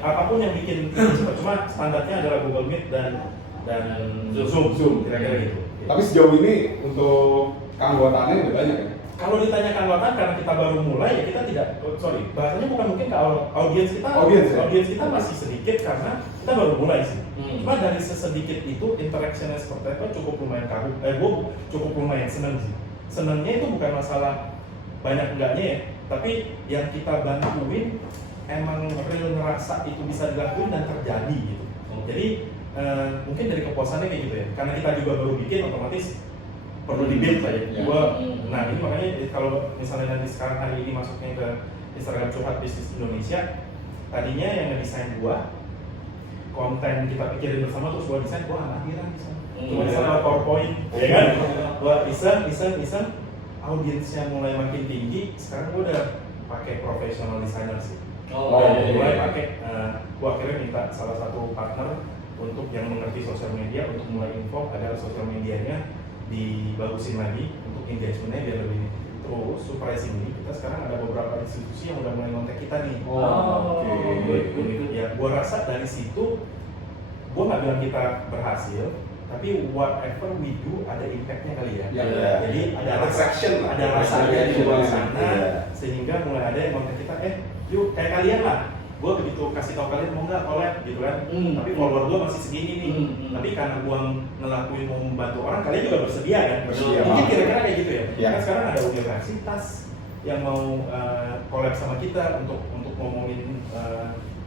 apapun yang bikin cepat, cuma standarnya adalah Google Meet dan Zoom kira-kira gitu. Tapi sejauh ini untuk keanggotaannya udah banyak ya? Kalau ditanya keanggotaan karena kita baru mulai ya kita tidak, bahasanya bukan mungkin ke audiens kita, audiens kita masih sedikit karena kita baru mulai sih. Cuma dari sesedikit itu interactionnya seperti apa cukup lumayan kagum. Gue cukup lumayan seneng sih. Senengnya itu bukan masalah banyak enggaknya ya, tapi yang kita bantuin emang real ngerasa itu bisa dilakuin dan terjadi gitu. Jadi mungkin dari kepuasannya kayak gitu ya, karena kita juga baru bikin otomatis perlu di-build lah ya. Nah ini makanya kalau misalnya nanti sekarang hari ini masuknya ke Instagram Curhat Bisnis Indonesia, tadinya yang ngedesain gua konten kita pikirin bersama terus gua desain, gua akhiran desain cuma sama PowerPoint ya kan. Gua iseng audiensnya mulai makin tinggi, sekarang gua udah pakai professional designer sih. Mulai pakai gua akhirnya minta salah satu partner untuk yang mengerti sosial media untuk mulai info agar sosial medianya dibagusin lagi untuk engagementnya biar lebih. Terus surprisingly kita sekarang ada beberapa institusi yang udah mulai kontak kita nih. Ya gua rasa dari situ gua nggak bilang kita berhasil, tapi whatever we do ada impactnya kali ya. Jadi ada attraction lah, ada rasanya di luar sana sehingga mulai ada yang kontak kita, yuk kayak kalian lah. Gue begitu kasih tau kalian mau nggak collab gitu kan, tapi follower gue masih segini nih, tapi karena gue ngelakuin mau membantu orang, kalian juga bersedia kan? Mungkin kira-kira kayak gitu ya. Kan sekarang ada universitas yang mau collab sama kita untuk ngomongin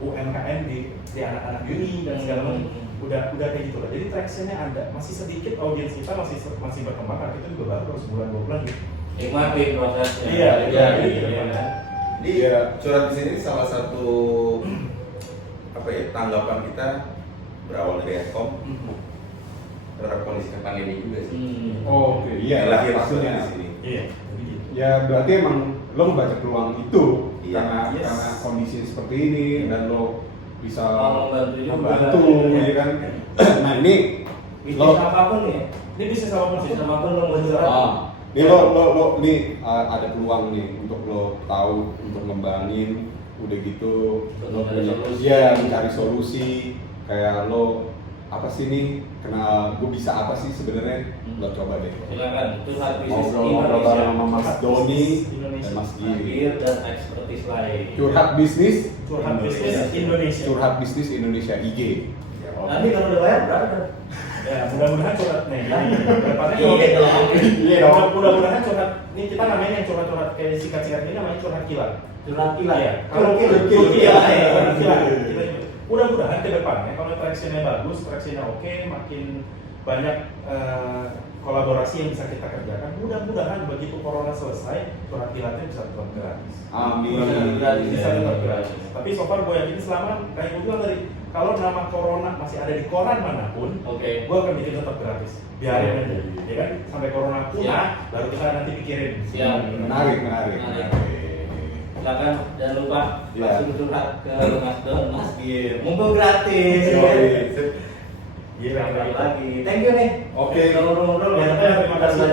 UMKM di anak-anak uni dan segala macam. Udah kayak gitu lah. Jadi tractionnya ada, masih sedikit audiens kita masih berkembang, karena kita juga baru sebulan 2 bulan gitu. Nikmatin prosesnya. Iya. Di curhat di sini salah satu tanggapan kita berawal dari Adcom terhadap kondisi pandemi juga sih. Iya, lahir maksudnya. di sini. Iya. Ya berarti emang lo membaca peluang itu karena kondisi seperti ini dan lo bisa membantu ya kan. Nah ini bisnis apapun ya. Ini bisnis apapun lo menjual. Nih lo nih ada peluang nih untuk lo tahu untuk ngembangin, udah gitu lo punya mencari solusi kayak lo apa sih nih, kenal gue bisa apa sih sebenarnya, lo coba deh. Silakan curhat bisnis ngobrol bareng sama Mas Doni dan Mas Giri dan expertise lain. Curhat bisnis Indonesia. Curhat bisnis Indonesia IG. Nanti kalau udah bayar berapa? Ya mudah-mudahan curhat nih. Mudah-mudahan curhat. Ini kita namanya yang curhat-curhat kayak sikat-sikat ini namanya curhat kilat. Curhat kilat ya. Kalau kilat. Mudah-mudahan ke depannya kalau traction-nya bagus, traction-nya oke, makin banyak kolaborasi yang bisa kita kerjakan. Mudah-mudahan begitu corona selesai, curhat kilatnya bisa tetap gratis. Amin. Bisa tetap gratis. Tapi so far gue yakin selama kayak gue bilang tadi, kalau nama corona masih ada di koran manapun, gue akan bikin tetap gratis. Biarin aja, ya kan? Sampai corona punah, baru kita nanti pikirin. Menarik. Silakan jangan lupa langsung curhat ke Mas Don, Mas Gir. Mumpung gratis. Gila lagi. Thank you nih. Oke. Ngobrol-ngobrol ya. Terima kasih.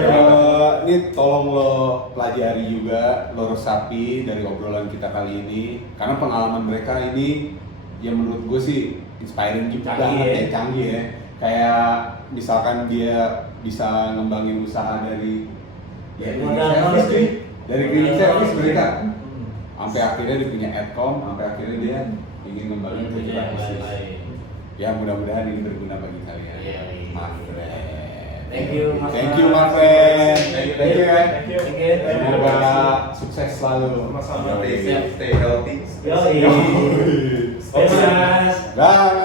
Ini tolong lo pelajari juga, lo resapi dari obrolan kita kali ini, karena pengalaman mereka ini ya menurut gue sih inspiring juga banget ya, canggih ya. Kayak misalkan dia bisa ngembangin usaha dari cleaning service mereka sampai akhirnya dia punya adcom, sampai akhirnya dia ingin ngembangin ke yang bisnis. lain. Ya mudah-mudahan ini berguna bagi kalian. Iya. Mantap. Thank you, Mas. Thank you, my friend. Thank you, Thank you ya. Thank you. Thank you. Semoga sukses selalu. Sama-sama. Stay safe, stay healthy. Yoi. Stay Mas. Bye.